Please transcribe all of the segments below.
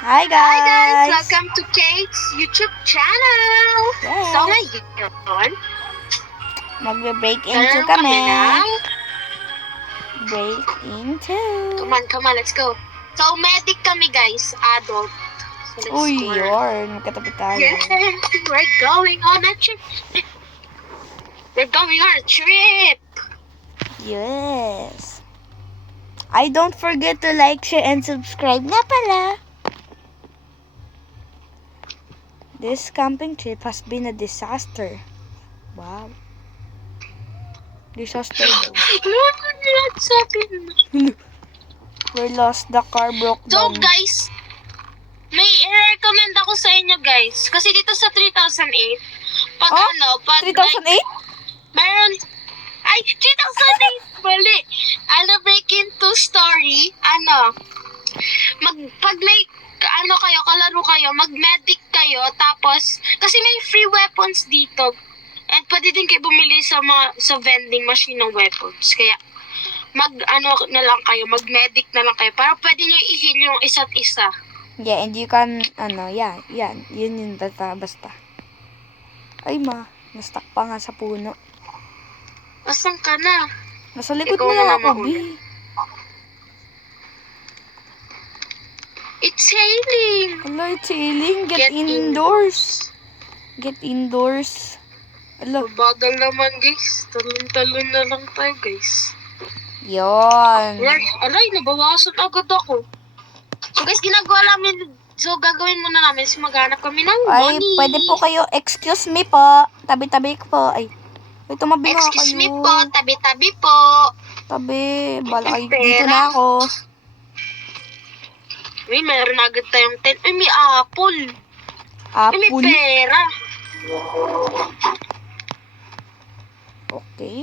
Hi Hi guys! guys! Welcome to Kate's YouTube channel! Yay! So ngayon, Magbe-break into meron kami. ng... Break into. Come on, let's go. So medic kami guys, adult. So let's Uy, go. yun. Magkatabi tayo. Yes, we're going on a trip. We're going on a trip! Yes. I don't forget to like, share, and subscribe nga pala. This camping trip has been a disaster. Wow. Disaster daw. Ano sa akin? We're lost. The car broke So down. guys, may i-recommend ako sa inyo guys. Kasi dito sa 3008, pag Oh? pag 3008? meron, ay, 3008, mali. Break into story, pag may, kalaro kayo, mag-medic kayo, tapos, kasi may free weapons dito. And pwede din kayo bumili sa vending machine ng weapons. Kaya, na lang kayo, mag-medic na lang kayo, para pwede nyo i-heal yung isa't isa. Yeah, and you can, yan. Yun yung basta. Ay na-stuck pa nga sa puno. Asan ka na? Nasa likod Ikaw mo na lang lang ako, mauna. B. It's hailing! Hello, it's healing. Get indoors. Get indoors. Hello. Bagal naman guys. Talon-talon na lang tayo guys. Yon. Alay, nabawasan agad ako. So guys, gagawin muna namin is maghanap kami ng Ay, money. pwede po kayo. Excuse me po. Tabi-tabi po. Ay, tumabi nga kayo. Excuse me po, tabi-tabi po. Tabi. Bala kayo. Pera. Dito na ako. Uy, meron agad tayong 10. Uy, may apple. Uy, may Apple. pera. Okay.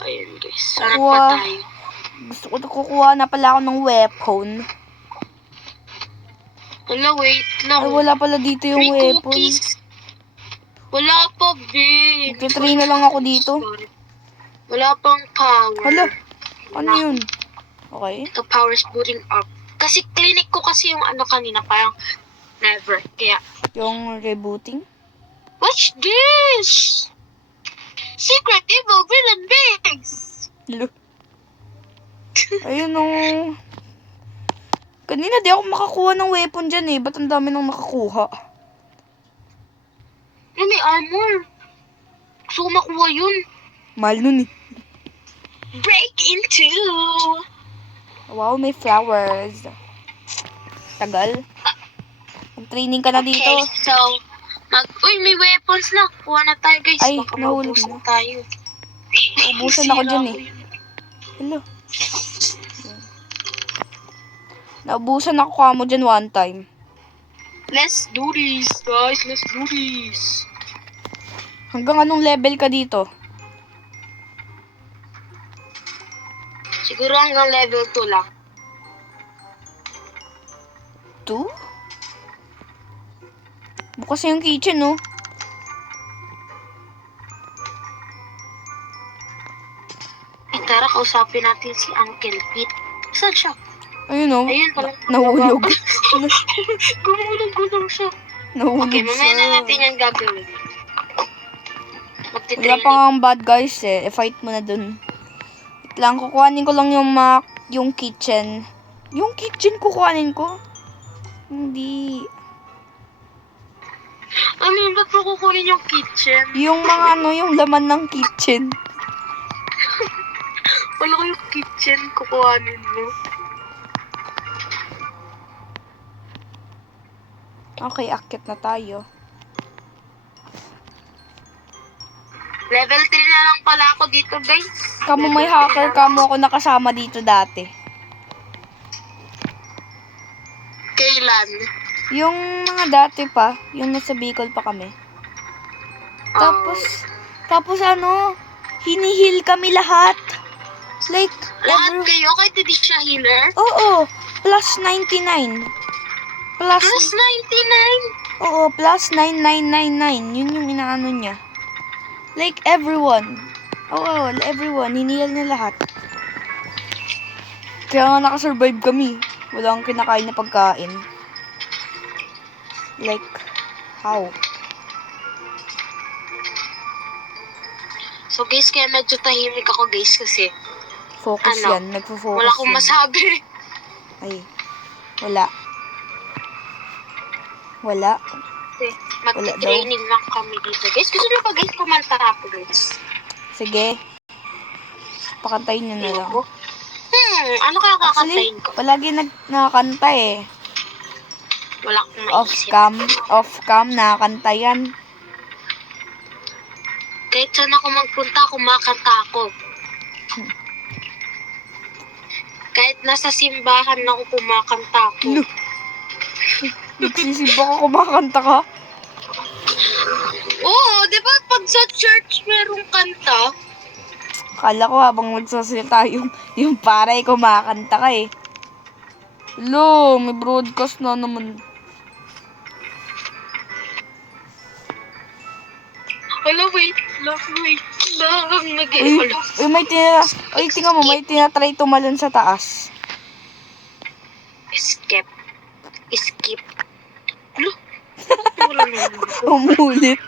Ayun guys, sarap Kuha. pa tayo. Gusto ko kukuha na pala ako ng weapon. Wala, wait lang. Ay, wala pala dito yung May weapon. cookies. Wala pa, babe. Magti-try na lang ako dito. Wala pang power. Hala. Ano yun? Okay. The power's booting up. Kasi clinic ko kasi yung kanina, parang never. Kaya, Yung rebooting. watch this! Secret Evil Villain Base! Look. Ayun o. Kanina di ako makakuha ng weapon dyan eh. Ba't ang dami nang nakakuha? May armor. Gusto ko makuha yun. Mahal nun eh. Break into! Wow, may flowers. Tagal. Mag-training ka na dito. Okay, so, uy, may weapons na. Kuha na tayo, guys. Ay, Baka nahulog maubusan na. tayo. Naubusan ako dyan eh. Hello. Naubusan ako kamo dyan one time. Let's do this, guys. Let's do this. Hanggang anong level ka dito? Siguro hanggang level 2 lang. 2? Bukas yung kitchen, no? Tara, kausapin natin si Uncle Pete. Saan siya? Ayun, no? Ayun pala. Nahulog. Gumulong siya. Nahulog Okay, mamaya na siya. natin yung gagawin. Wala Magtitraining. pa nga ang bad guys eh. I-fight mo na dun. Wait lang, kukuhanin ko lang yung kitchen. Yung kitchen kukuhanin ko? Hindi. Ano yun? Ba't mo kukunin yung kitchen? Yung mga yung laman ng kitchen. Wala ko yung kitchen. Kukuhanin mo. Okay, akit na tayo. Level 3 na lang pala ako dito, guys. Kamo may hacker, kamo ako nakasama dito dati. Kailan? Yung mga dati pa, yung nasa Bicol pa kami. Tapos hinihil kami lahat. Like, Lahat kayo? Kahit hindi siya healer? Oo, plus 99. Plus 99? Oo, plus 9999. Yun yung inaano niya. Like, everyone. Oo, everyone. Hinihil na lahat. Kaya nga nakasurvive kami. Walang kinakain na pagkain. Like, how? So guys, kaya medyo tahimik ako guys kasi Focus Ano? yan. Nagfo-focus wala akong yan. masabi. Ay, wala. Wala. Kasi magti-training lang kami dito guys. Gusto nyo ba guys kumanta ako guys? Sige. Pakantayin nyo na lang. Ano kaya Actually, kakantayin ko? palagi nakakanta eh. Wala akong maisip. Off-cam, nakakanta yan. Kahit saan ako magpunta, kumakanta ako. Kahit nasa simbahan ako, kumakanta ako. Nagsisimba ka, kumakanta ka. Oo, di ba pag sa church merong kanta? Akala ko habang magsasalita yung paray, kumakanta ka eh. Hello, may broadcast na naman. Hello, wait lang. Uy, tingnan mo, may tinatry tumalon sa taas. Skip. Ano? Umulit.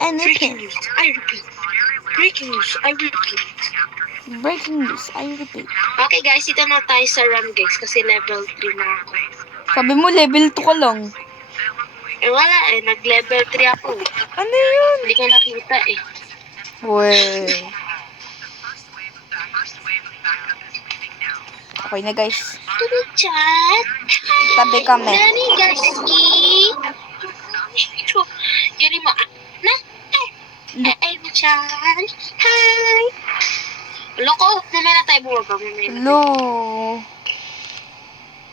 Breaking Anything. news, I repeat. Breaking news, I repeat. Breaking news, I repeat. Okay guys, ito na tayo sa run guys kasi level 3 na ako. Sabi mo, level 2 ka lang. Wala nag-level 3 ako. Ano yun? Hindi ko nakita eh. Well. Okay na guys. Chat. Tabi kami. Nani gaski? Yari mo. Ay, chat. Hi. Loko, mamaya na tayo bumaba. Hello.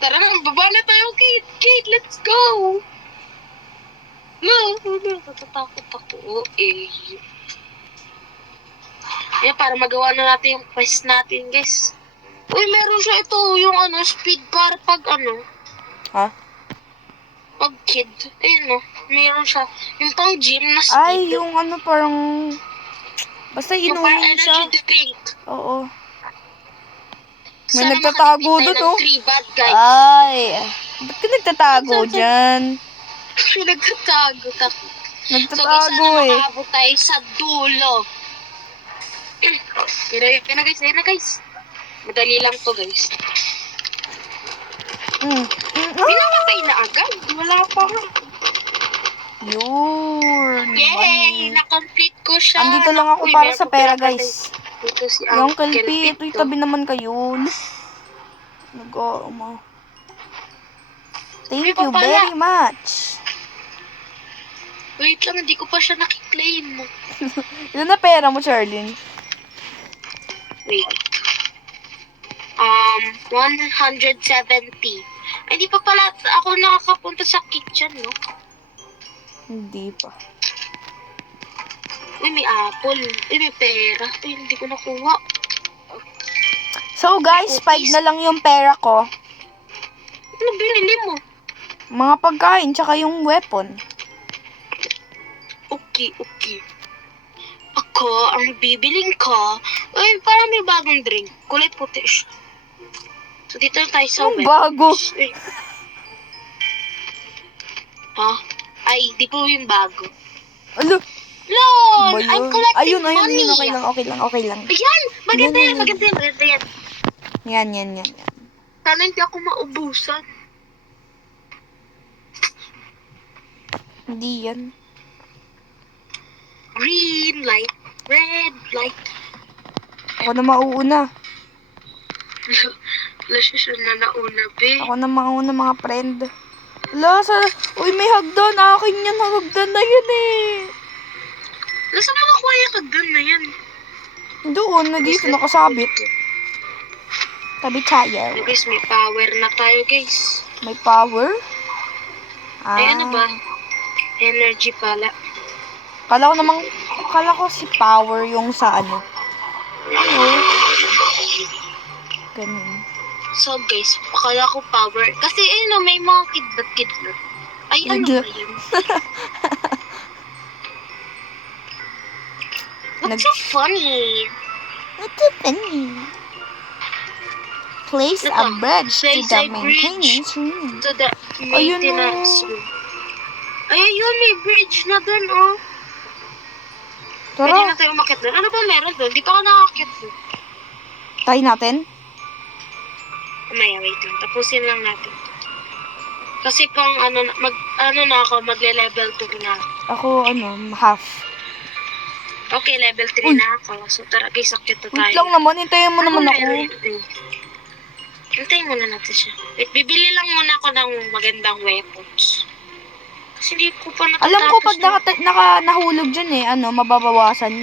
Tara na, baba na tayo, Kate. Kate, let's go. No, natatakot ako. Para magawa na natin yung quest natin, guys. Uy, meron siya ito, yung speed para pag Ha? pag kid. Ayun, meron siya. Yung pang gym na speed. Ay, yung parang... Basta yung parang inumin siya. energy drink. Oo. May Sana nagtatago makatipid tayo doon, oh. ng 3 bad guys. Ay, ba't ka nagtatago dyan? Nagtatago tako. Nagtatago so, guys, eh. makaabot tayo sa dulo. Yun na guys. Madali lang to guys. Pinapatay na agad. Wala pa nga. Yun. Yay! Na-complete ko siya. Andito lang ako Uy, para meron sa pa pera, pinapatay. guys. Ito si Yung Uncle kalpi, Pete, ito'y to. tabi naman kayo. Thank you very much. Wait lang, hindi ko pa siya nakiklaim. Ilan na pera mo, Charlene? Wait. 170. Ay, di pa pala ako nakakapunta sa kitchen, no? Hindi pa. Uy, may apple. Uy, may pera. Uy, hindi ko nakuha. So guys, 5 na lang yung pera ko. Ano binili mo? Mga pagkain, tsaka yung weapon. Okay. Ako, ang bibiling ko, uy, parang may bagong drink. Kulay puti siya. So, dito na tayo sa Ang bago. Uy. Ha? Ay, di po yung bago. Ano? Lol! Ba I'm yun? collecting Ayun, money. okay lang. Ayan! Maganda Yan. yan. Yan. Sana hindi ako maubusan. Hindi yan. Green light, red light. Ako na mauuna. Wala siya na nauna, be. Ako na mauuna, mga friend. Uy, may hagdan. Akin yan, hagdan na yun eh. Nasa mo nakuha yung hagdan na yan? Doon, na dito, nakasabit. Tabi tayo. Guys, may power na tayo, guys. May power? Ay, ano ba? Energy pala. Kala ko si power yung sa ano. Ganun. So, guys, akala ko power. Kasi, may mga kidlat. Ay, ano ba yun? What's so funny? Place a Ito. bridge to Place the a bridge. maintenance room. To the Ayun, maintenance oh. room. Ayun, may bridge na dun, oh. Pwede Tara, na tayo umakit doon. Ano ba meron doon? Di pa ako nakakit doon. try natin. Mamaya, wait lang. Tapusin lang natin. Kasi pang magle-level 2 na. Ako, half. Okay, level 3 Uy. na ako. So tara guys, akit na tayo. Wait lang naman, hintayin mo naman ako. Hintayin muna natin siya. Wait, bibili lang muna ako ng magandang weapons. Kasi hindi ko pa natatapos. Alam ko pag nahulog dyan mababawasan.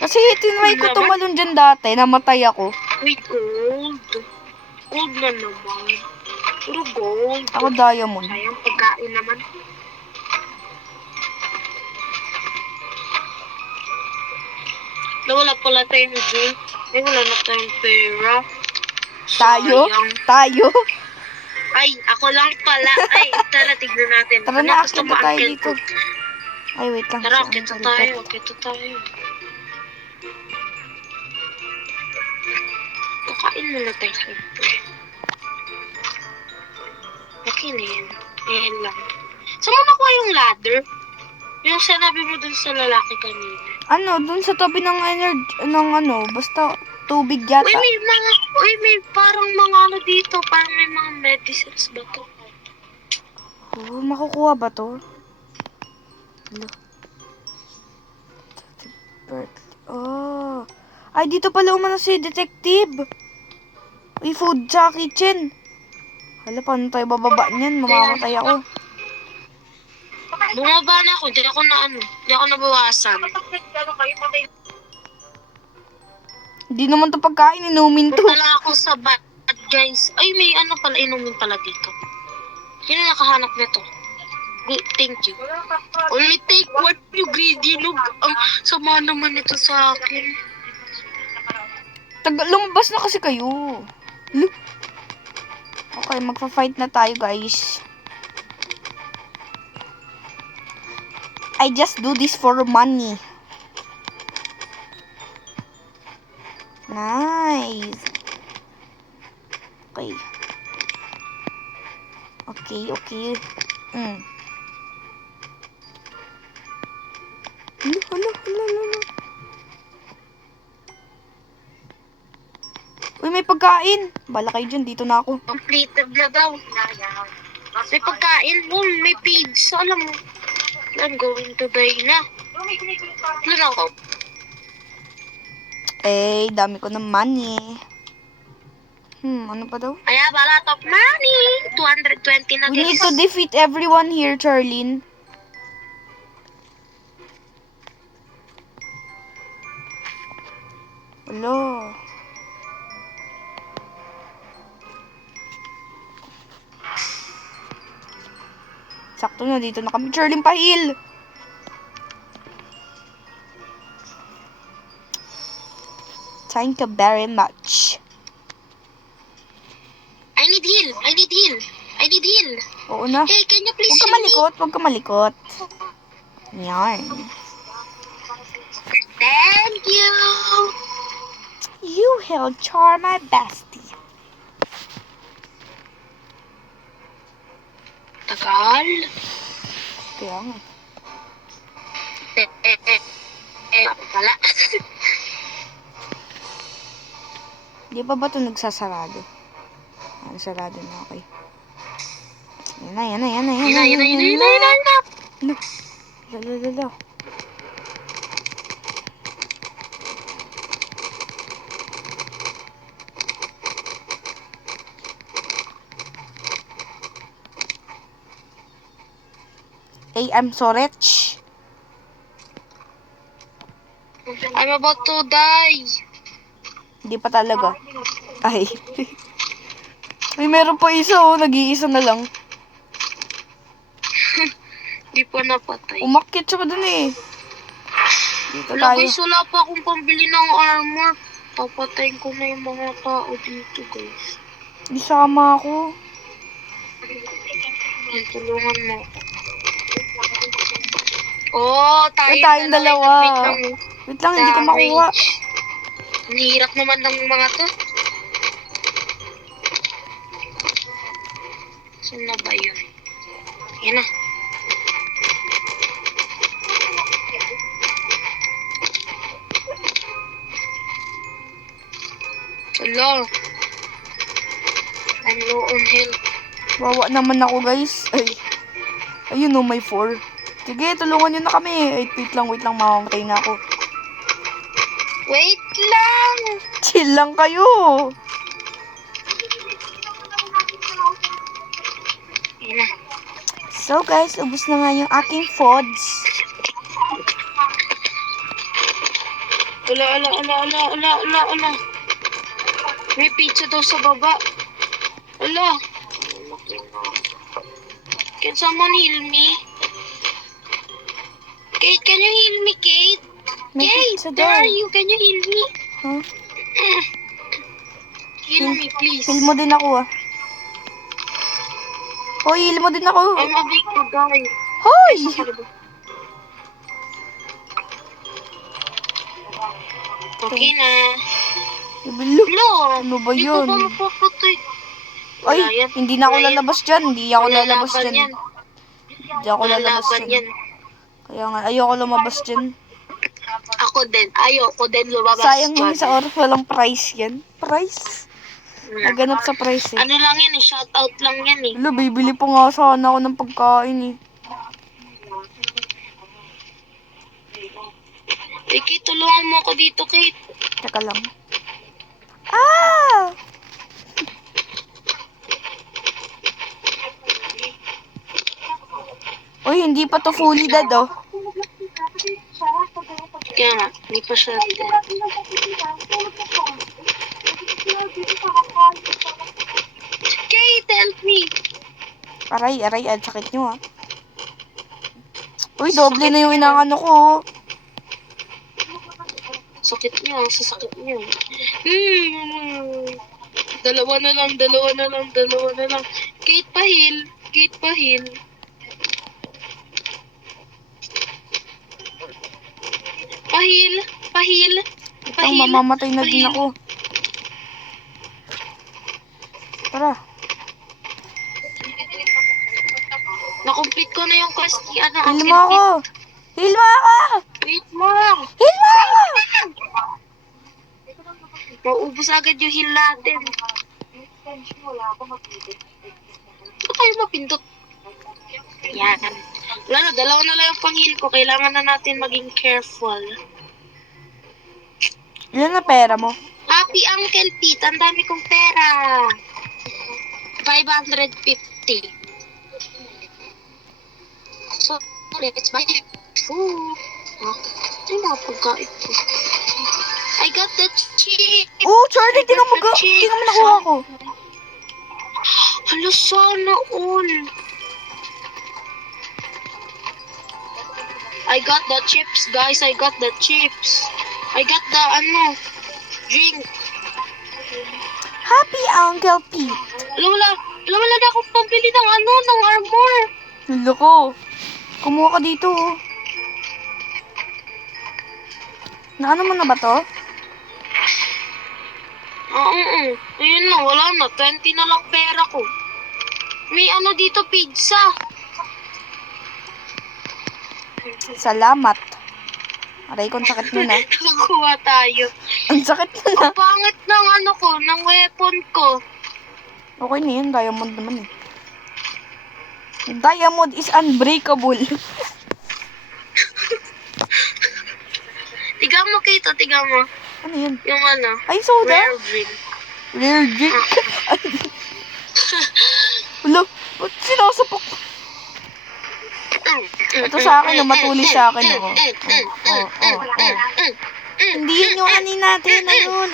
Kasi tinry ko tumalon dyan dati, namatay ako. Wait, gold. Gold na naman. Puro gold. Ako diamond. Sayang pagkain naman. Nawala pala tayong drink. Wala na tayong pera. Tayo? Sayang. Tayo? Ay, ako lang pala. Ay, tara, tignan natin. Tara na, akit na tayo dito. Ay, wait lang. Tara, akit na tayo. Akit na tayo. Kakain muna tayo siyempre. Okay na yan. Ayan lang. Saan mo nakuha yung ladder? Yung sinabi mo dun sa lalaki kanina. Dun sa tabi ng basta tubig yata. May parang mga dito. Parang may mga medicines ba to? Oh, makukuha ba to? Oh. Ay, dito pala umano si detective. Uy, food sa kitchen. Hala, paano tayo bababa niyan? Mamamatay ako. Bumaba na ako. Di ako nabawasan. Hindi naman to pagkain, inumin to. Punta lang ako sa bad, guys. Ay, may pala, inumin pala dito. Sino nakahanap nito? Good, thank you. Only take what you greedy noob. Ang sama naman ito sa akin. Lumabas na kasi kayo. Look. Okay, magpa-fight na tayo, guys. I just do this for money. Nice. Okay. Okay. Hala. Uy, may pagkain. Bala kayo dyan, dito na ako. Completed na daw. May pagkain. May pizza. Alam mo. I'm going to die na. Ilan ako? Dami ko ng money. Ano pa daw? I have a lot of money. 220 na, We guys. need to defeat everyone here, Charlene. Hello. Sakto na, dito na kami. Charlene, pahil! Thank you very much. I need heal. Oo na. Hey, can you please Huwag ka malikot. Yan. Thank you. You helped charm my bestie. Tagal. Kaya nga. Ako pala. Di pa ba ito nagsasarado? Sarado na, okay. Yan na. Lalo. Hey, I'm so rich. I'm about to die. Hindi pa talaga. Ay. Ay, meron pa isa, nag-iisa na lang. Di pa napatay. Umakyat siya pa dun eh. Dito Wala tayo. guys, wala pa akong pambili ng armor. Papatayin ko na yung mga tao dito, guys. Isama ako. Ay, tulungan mo. Oh, Tayong dalawa. Wait lang, hindi ko makuha. Ang hirap naman ng mga to. Saan na ba yun? Yan na. Hello. I'm low on health. Wawa naman ako, guys. Ay. Ayun oh, may 4. Sige, tulungan nyo na kami. Ay, wait lang, mamamatay na ako. Wait lang! Chill lang kayo. Yan na. So, guys, ubos na nga yung aking foods. Ala. May pizza daw sa baba. Ala. Can someone heal me? Kate, can you heal me, Kate? May Kate, pizza where daw. are you? Can you heal me? Huh? Heal me, please. Heal mo din ako, ah. Hoy, heal mo din ako. I'm about to die. Hoy! Okay na. Ibilo. No! Ano ba Hindi yun? ko ba mapuputoy? Ay, Wala yan. hindi na ako Wala yan. lalabas dyan. Hindi ako Wala lalabas laban dyan. yan. Hindi ako Wala lalabas laban dyan. yan. Kaya nga, ayoko lumabas dyan. Ako din. Ayoko din lumabas Sayang dyan. yung sa oras, walang price yan. Price? Naganap sa price eh. Ano lang yan eh, shoutout lang yan eh. Wala, bibili po nga sana ako ng pagkain eh. Kate, tulungan mo ako dito, Kate. Teka lang. Ah! Uy, hindi pa to fully dead oh. Kaya nga, hindi pa siya dead. Kate, help me! Aray, ang sakit nyo ah. Uy, doble na yung inaano ko oh. Sakit niyo, ang sasakit niyo. Dalawa na lang. Kate, pahil. Pahil. Itang mamamatay na din ako. Tara. Nakomplete ko na yung quest ni ano. Heal mo ako. Heal mo ako. Wait mo. Heal mo ako. Maubos agad yung heal natin. Ba't tayo mapindot? Yan. Wala na, dalawa na lang yung pang-heal ko. Kailangan na natin maging careful. Ilan na pera mo? Happy Uncle Pete, ang dami kong pera. 550. So, let's buy food. Ay, napagkain ko. I got the chip. Oh, Charlie, tingnan mo nakuha ko. Hala, sana all. I got the chips, guys. I got the drink. Happy Uncle Pete. Wala na akong pambili ng armor. Loko. Kumuha ka dito oh. Naano mo na ba to? Ayun na, wala na. 20 na lang pera ko. May dito, pizza. Salamat. Aray ko, ang sakit nun ah. Nakakuha tayo. Ang sakit nun ah. Ang pangit ng ng weapon ko. Okay na yun, diamond naman eh. Diamond is unbreakable. Tiga mo, Kate. Tiga mo. Ano yun? Yung Ay, soda? rare drink. Rare drink? Wala, ba't sinasapok? Ito sa akin, matuli sa akin. Hindi yun yung ani natin. Ayun.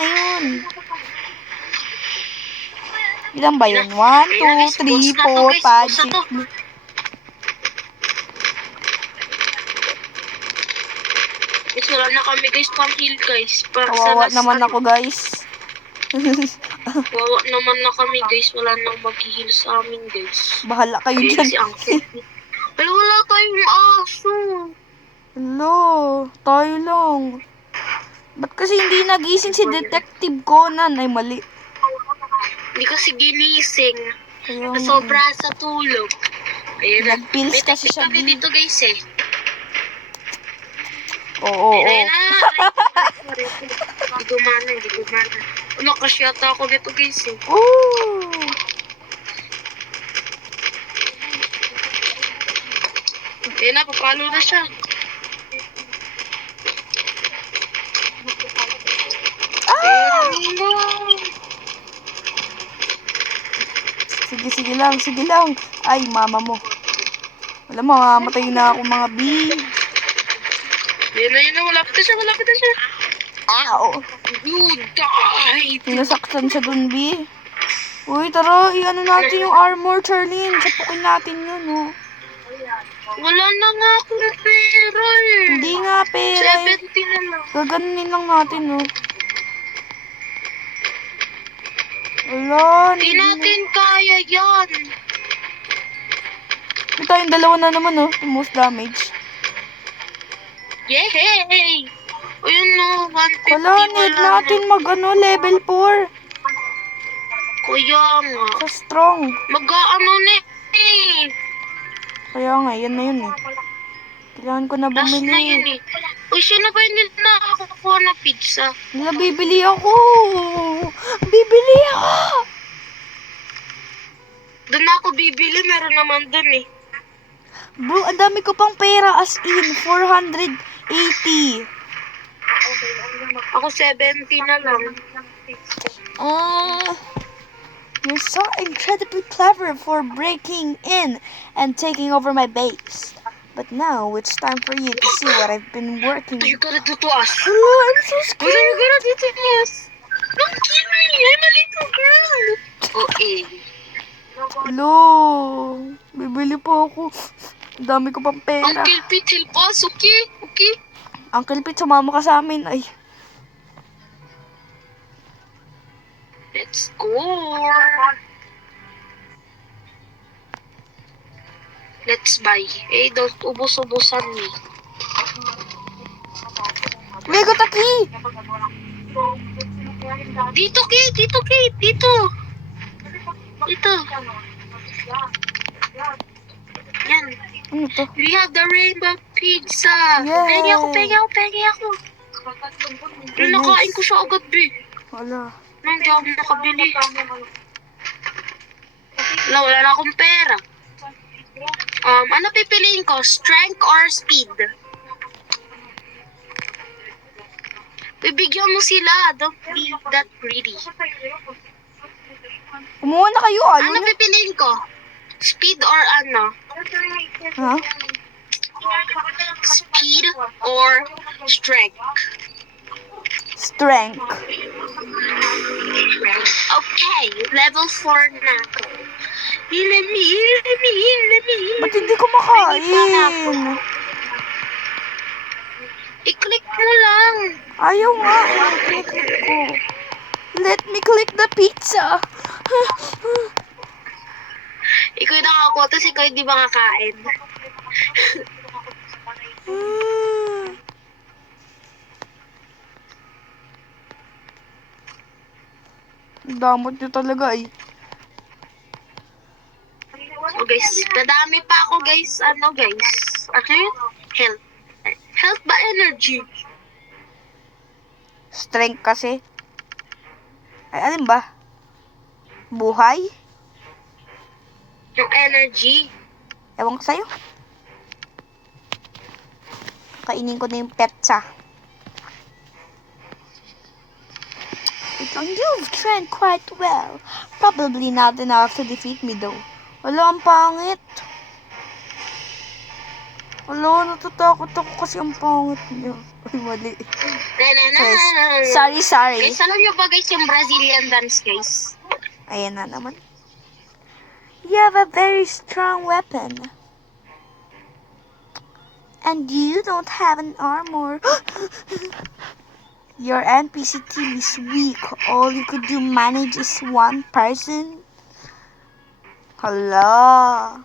Ilan ba yun? 1, 2, 3, 4, 5, 6. Guys, wala na kami guys, pang-heal guys. Kawawa naman ako guys. Wawa naman na kami guys, wala nang mag-heal sa amin guys. Bahala kayo Ayun dyan. si Uncle. Pero wala tayong aso. Hello, tayo lang. Ba't kasi hindi nagising si Detective Conan? Ay, mali. Hindi kasi ginising. Kaya Sa sobra sa tulog. Ayun na. Nag-pills May kasi technique siya, kami B. dito guys eh. Oo, oo. Ayun na. Sorry. Hindi gumana, hindi gumana. Nakasyata ako dito guys eh. Ooh! Ayun na, papalo na siya. Ayun na. Sige, sige lang. Ay, mama mo. Wala, mamamatay na ako mga B. Ayun na, malapit na siya. Ow! You died! Sinasaktan siya dun, B. Uy, tara, i-ano natin yung armor, Charlene. Sapukin natin yun, oh. Wala na nga akong pera eh. Hindi nga pera eh. 70 na lang. Gaganin lang natin, oh. Wala, Di natin kaya yan. May tayong dalawa na naman, oh. Yung most damage. Yay! Ayun no, 150 Wala, need wala natin na. mag-ano, level 4. Kuya nga. Sa strong. Mag-ano na eh. Kaya nga, yan na yun, eh. Kailangan ko na Last na yun bumili. eh. Uy, sino ba hindi nakakakuha ng pizza? Wala, bibili ako. Bibili ako. Doon ako bibili, meron naman doon eh. Bro, ang dami ko pang pera as in 480. Ako 70 na lang. You're so incredibly clever for breaking in and taking over my base. But now it's time for you to see what I've been working. What are you gonna do to us? Hello, I'm so What are you scared. gonna do to us? Don't kill me! I'm a little girl! Oh eh. Hello, bibili po ako. Ang dami ko pang pera. Uncle Pete, help us, okay? Okay? Uncle Pete, sumama ka sa amin. Ay, Let's go! Let's buy. Eh, don't ubos-ubusan me. Lego Taki! Dito, Kate! Dito, Kate! Dito! Dito! Yan. Ano to? We have the rainbow pizza! Yay! Pengi ako! Pero nakain ko siya agad, be. Wala. Hindi ako makabili. Wala na akong pera. Ano pipiliin ko? Strength or speed? Bibigyan mo sila. Don't be that greedy. Kumuha na kayo. Ayaw Ano niyo. pipiliin ko? Speed or ano? Ha? Speed or strength? Strength. Okay, level 4 na ako. Hilami. Ba't hindi ko makain? I-click mo lang. Ayaw nga. Click ko. Let me click the pizza. Ikaw yung nakakuha, tapos ikaw hindi makakain. Damot nyo talaga eh. So guys, nadami pa ako guys. Ano guys? Ano yun? Health. Health ba energy? Strength kasi. Ay, alin ba? Buhay? Yung energy. Ewan ko sa'yo. Kainin ko na yung petsa. You've trained quite well. Probably not enough to defeat me though. Wala, ang pangit. Wala, natatakot ako kasi ang pangit niya. Ay, mali. Sorry. Guys, alam nyo ba guys yung Brazilian dance guys? Ayan na naman. You have a very strong weapon. And you don't have an armor. Your NPC team is weak. All you could do manage is one person. Hala.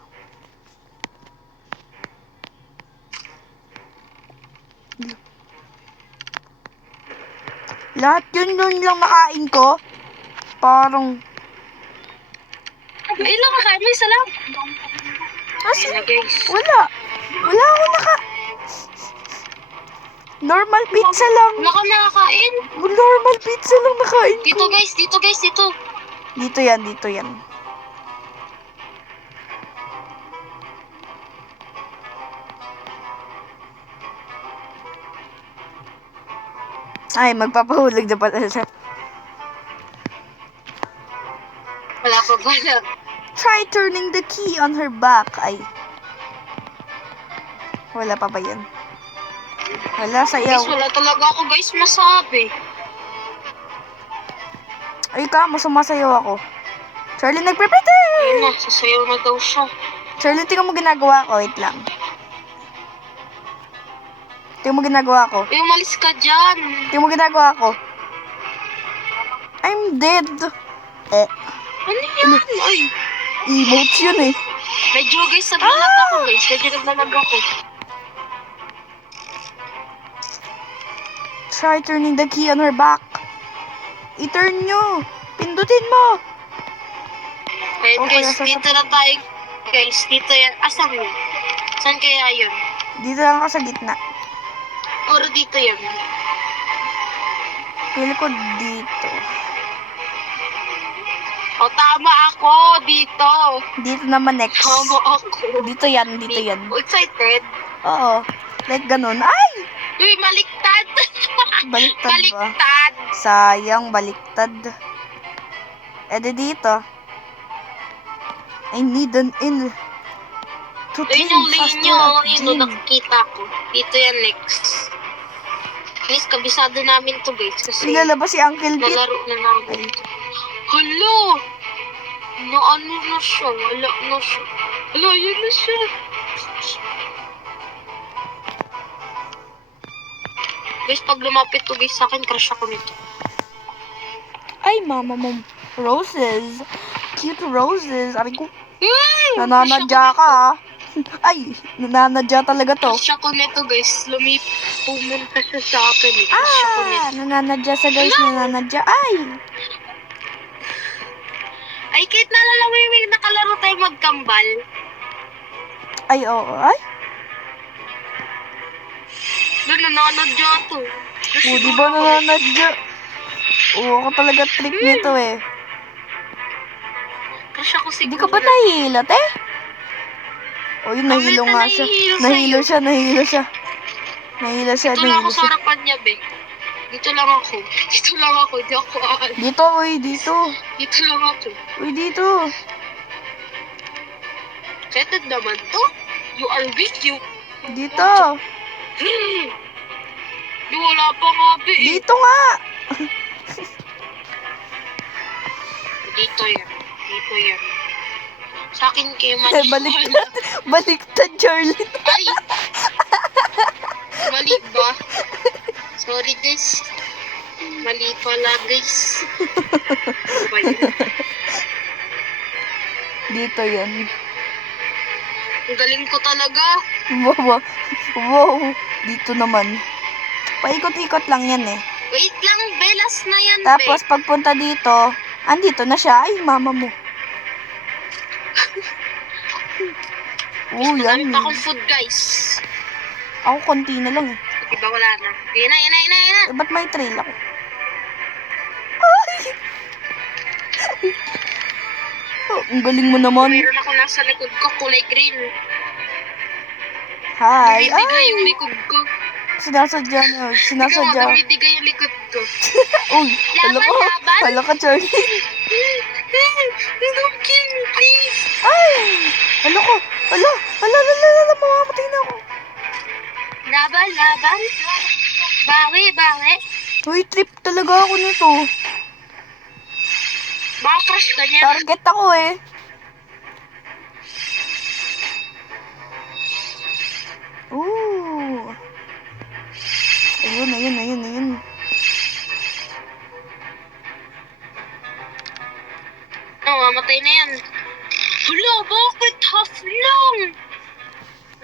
Lahat yun lang nakain ko. Parang, Ilan ka kain? May isa lang. kasi, Ayun na guys. wala. Wala ako normal pizza lang. Wala ka nakakain. Normal pizza lang nakain ko. Dito guys, dito guys, dito. Dito yan. Ay, magpapahulog na pala siya. Wala pa pala. Try turning the key on her back. Ay. Wala pa ba yan? Wala, Guys, sayaw. wala talaga ako guys masabi. Ay ka, sumasayaw ako. Charlie, nagpre-pretend! Ayun na, sasayaw na daw siya. Charlie, tingnan mo ginagawa ko. Wait lang. Tingnan mo ginagawa ko. Ay, umalis ka dyan. Tingnan mo ginagawa ko. I'm dead. Ano yan? Ay, Emotes yun eh. medyo guys, naglalag ako guys. Medyo naglalag ako. Try turning the key on her back. I-turn nyo. Pindutin mo. Ayun Okay, guys, nasa- dito na tayo. Guys, dito yan. Asan mo? Saan kaya yun? Dito lang ako sa gitna. Puro dito yan. Pili ko dito. O, tama ako dito. Dito naman next. Tama ako. Dito yan. Excited? Oo. Like ganun. Ay! Uy, baliktad. Baliktad ba? Baliktad. Sayang, baliktad. Dito. I need an in to Ayun yung lane faster nyo. at Ayun, gym. nakikita ko. Dito yan next. Guys, kabisado namin to guys. Kasi Ilalabas si Uncle Pete. nalaro na namin to. Hala! Ano na siya? Wala na siya. Hala, yun na siya. Guys, pag lumapit to guys sa akin, crush ako nito. Ay, mama mo. Roses. Cute roses. Aray ko. Crush Nananadya ako ka ah. Ay, nananadya talaga to. Crush ako nito guys. Pumunta siya sa akin eh. Crush ako nito. Nananadya sa guys. Nananadya. Ay! Ay, kahit naalala mo yung nakalaro tayo magkambal. Ay, oo. Ay! Doon, nananadya to. O, di ba nananadya? Oo, ako talaga trip nito eh. Crush ako siguro. Hindi ka ba nahihilo, te? O, yun, nahilo Bakit nga na siya. nahihilo sa'yo? Nahilo siya. Dito lang ako sa harapan niya, be. Dito lang ako. Hindi ako aalis. Dito, uy, dito. Dito lang ako. Uy, dito. Excited naman to. You are weak, you. Dito. Di wala pa nga, be. Dito nga. Dito yan. Sa akin kayo Eh, baliktad. Baliktad, Charlie. Ay! Mali ba? Sorry guys. Mali pala guys. Ano ba yun? Dito yan. Ang galing ko talaga. Wow. Dito naman. Paikot-ikot lang yan eh. Wait lang, belas na yan, Tapos, pagpunta dito, andito na siya. Ay, mama mo. Oh, Madami yan. pa akong food guys. Ako, konti na lang eh. Diba wala na? Yan na. Ba't may trail ako? Ay! Oh, ang galing mo naman. Mayroon ako nasa likod ko, kulay green. Hi. Dumidiga Ay! yung likod ko. Sinasadya niyo. Ikaw, Sinasadya. dumidiga yung likod ko. Uy, hala ka. Laban. Hala ka, Charlie. Don't kill me, please. Ay! Hala ko. Hala. Mamamatay na ako. Laban. Bawi. Uy, trip talaga ako nito. Baka crush ka niya. Target ako eh. Ooh. Ayun. Mamatay na yan. Hala, bakit half lang?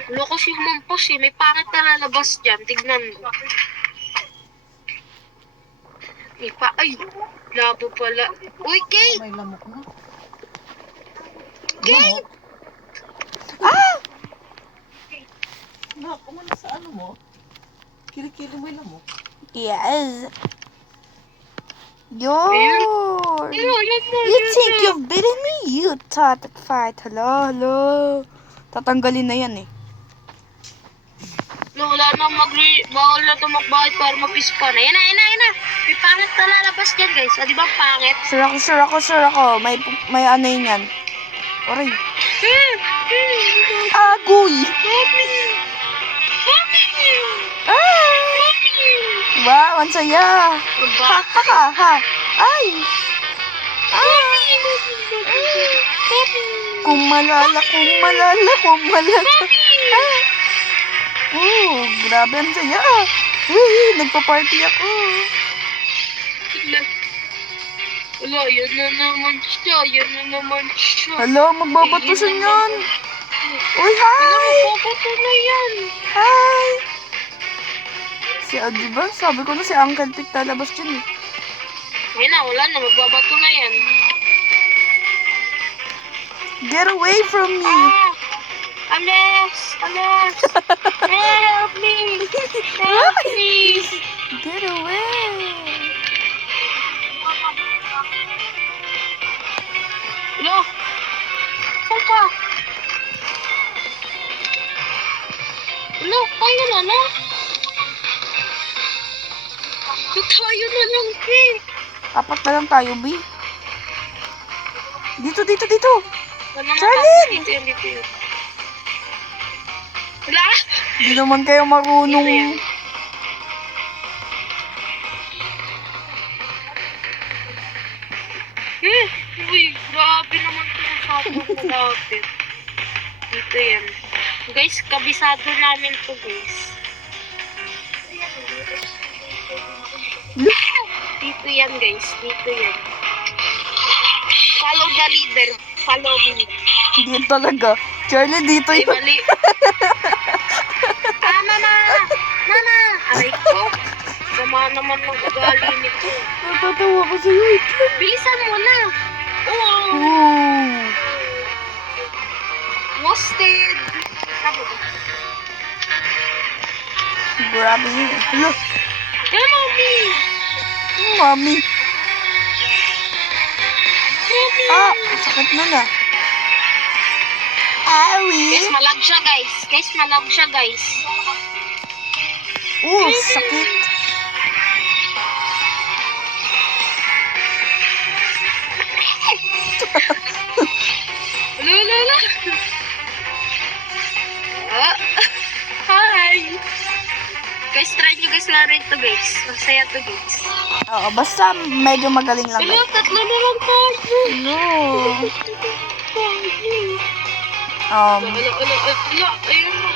Wala kasi humampas eh. May pangit na lalabas dyan. Tignan mo. Ay, labo pala. Uy, Kate! May lamok na. Kate! Ah! Nak, umano sa ano mo? Kilikili mo yung lamok. Yes. Yun. Yan mo, You think you've beaten me? You thought that fight. Hello, hello. Tatanggalin na yan eh. No, wala na bawal na tumakbahit para mapispa na. Yan na. May pangit na lalabas dyan, guys. O, di ba pangit? Sure ako. May ano yun yan. Oray. Agoy. Ah! Wow, ang saya. Ha. Ay. Ah. Kumalala. Ah. Grabe ang saya. Nagpa-party ako. Wala, yan na naman siya. Hello, magbabato siya yan. Uy, Wala, hi. magbabato na yan. Hi. Diba? Sabi ko na si Uncle Pic talabas dyan eh. Ayun na, wala na, magbabato na yan. Get away from me. Alex! Help me! Get away. Hello? Saan ka? Hello, tayo na lang. Tayo na lang, eh. Apat na lang tayo, B. Dito. Ano Charlene! Dito yun. Wala? Hindi naman kayo marunong. Dito yan. Uy, grabe naman ito sa atin malapit. Dito yan. Guys, kabisado namin to, guys. Dito yan, guys. Dito yan. Follow the leader. Follow me. Hindi talaga. Charlie, dito Ay, yun. mali. Mama! Aray ko. Sama naman ng ugali nito. Natatawa ko sa'yo. Bilisan mo na. Oh, Ooh. roasted. Tama ba? Grabe yun. Hello. Hey, mommy! Mami. Mommy! Ah, sakit na na. Awi. Guys, malag siya, guys. Sakit. Lala. Hi! Guys, try nyo guys larin to, guys. Masaya to, guys. Oo, basta medyo magaling lang Hello, kayo. tatlo na lang tayo. No. Ala, ayun na.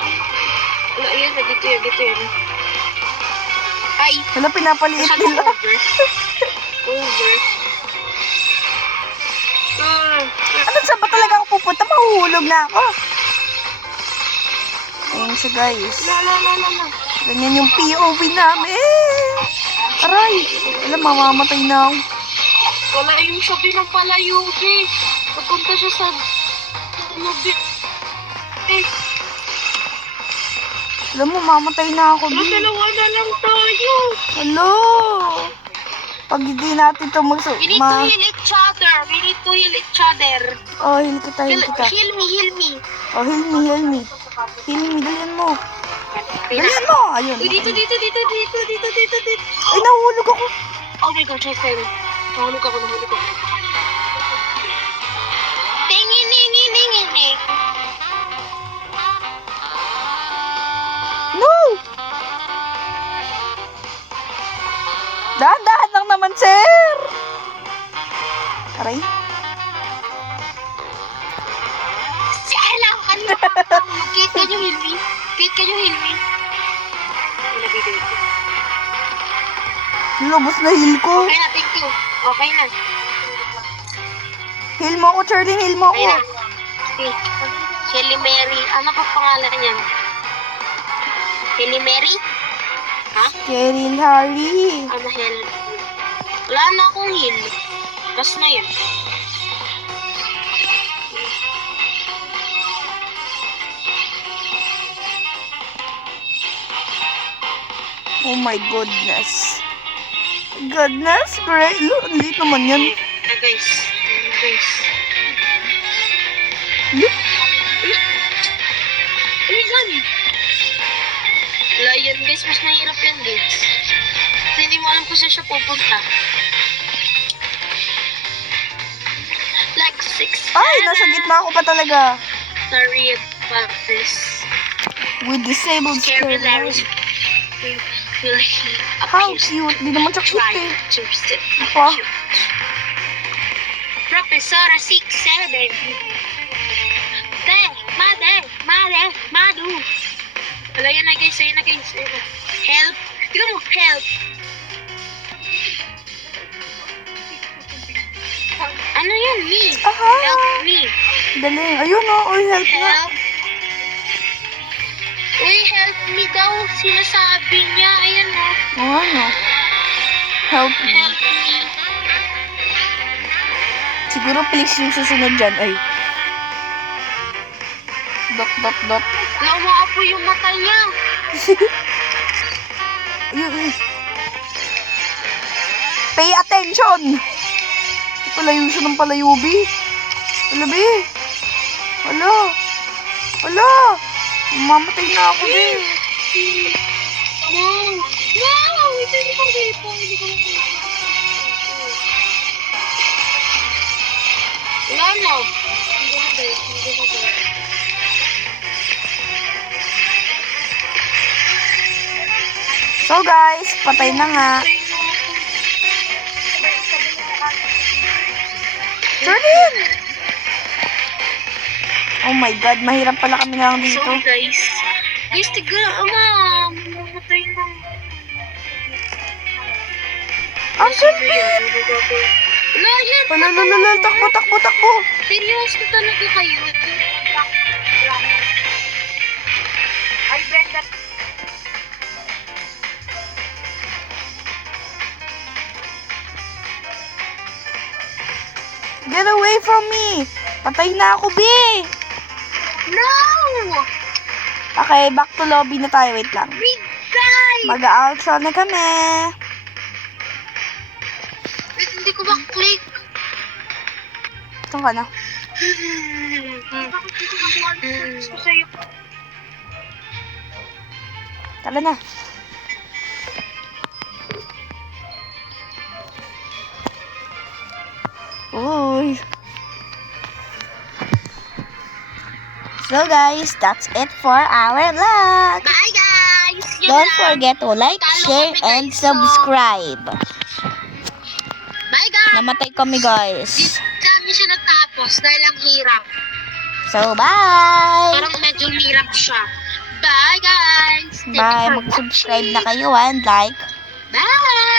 Ala, ayun na, dito yan. Ay, Wala, pinapaliit masyadong nila. over. Ano, saan ba talaga ako pupunta? Mahuhulog na ako. Ayun siya, guys. La. Ganyan yung POV namin. Aray. Alam, mamamatay na ako. Wala yung sabi ng palayugi. Papunta siya sa... Alam mo, mamatay na ako. Di. Dalawa na lang tayo. Hello. Pag hindi natin ito We need to heal each other. Oh, heal kita. Heal me. Oh, heal me. Dalian mo. Ayun. Uy, dito. Ay, nahulog ako. Oh my God, try tayo. Nahulog ako. Tingin. No! Dahan-dahan lang naman, sir! Aray. Siya lang. Kanina pa ako. Kate, can you heal me? Wala video ko. Lubos na heal ko. Okay na, thank you. Okay na. Heal mo ako, Charlie. Heal mo Okay ako. na. Okay. Shelly Mary. Ano pa pangalan niyan? Shelly Mary? Ha? Cheryl Harry. Ano hell? Wala na akong heal. Last na yan. Oh my goodness. Goodness, great. Look, ang liit naman yan. Na guys. Guys. Look. Uy, gan. Wala yan guys. Mas mahirap yan guys. Kasi hindi mo alam kung saan siya pupunta. Like 6, Ay, nasa gitna ako pa talaga. Sorry about this. With disabled Scary skirt. Larry's really How cute. Di naman siya cute try eh. to sit Pa. cute. Professor 6-7. Madu. Wala yan na guys, ayun na guys. Ayun na. Help. Tignan mo, help. Ano yan, me? Aha. Help me. Dali. Ayun o. Uy, help nga. Help. Uy, help me daw. Sinasabi niya. Ayan o. Oo, ano. Help me. Help me. Siguro please yung susunod dyan. Ay. Dot, dot, dot. Lawa po yung mata niya. Ayun, ayun. Pay attention! Palayo siya ng palayo, Bi. Wala, Bi. Wala. Wala. Mamatay na ako, Bi. No. No! Hindi ko dito. Hindi ko dito. Wala na. Hindi ko dito. Hindi ko dito. So, guys, patay na nga. Turn in! Oh my God, mahirap pala kami na lang So dito. guys, tignan mamatay na. Ang Sige sweet! yan, wala yan. Palalala, takbo, takbo, takbo. Seryoso talaga kayo. Ay, Brenda. Get away from me! Patay na ako, Bi! No! Okay, back to lobby na tayo. Wait lang. We died! Mag-outro na kami. Wait, hindi ko ba-click? Ito ka na. Tara na. Uy. So guys, that's it for our vlog. Bye guys! Yun Don't lang. forget to like, share, and subscribe. Bye guys! Namatay kami guys. Dami siya natapos dahil ang hirap. So bye! Parang medyo hirap siya. Bye guys! Thank you Bye! for Mag-subscribe watching. na kayo and like. Bye!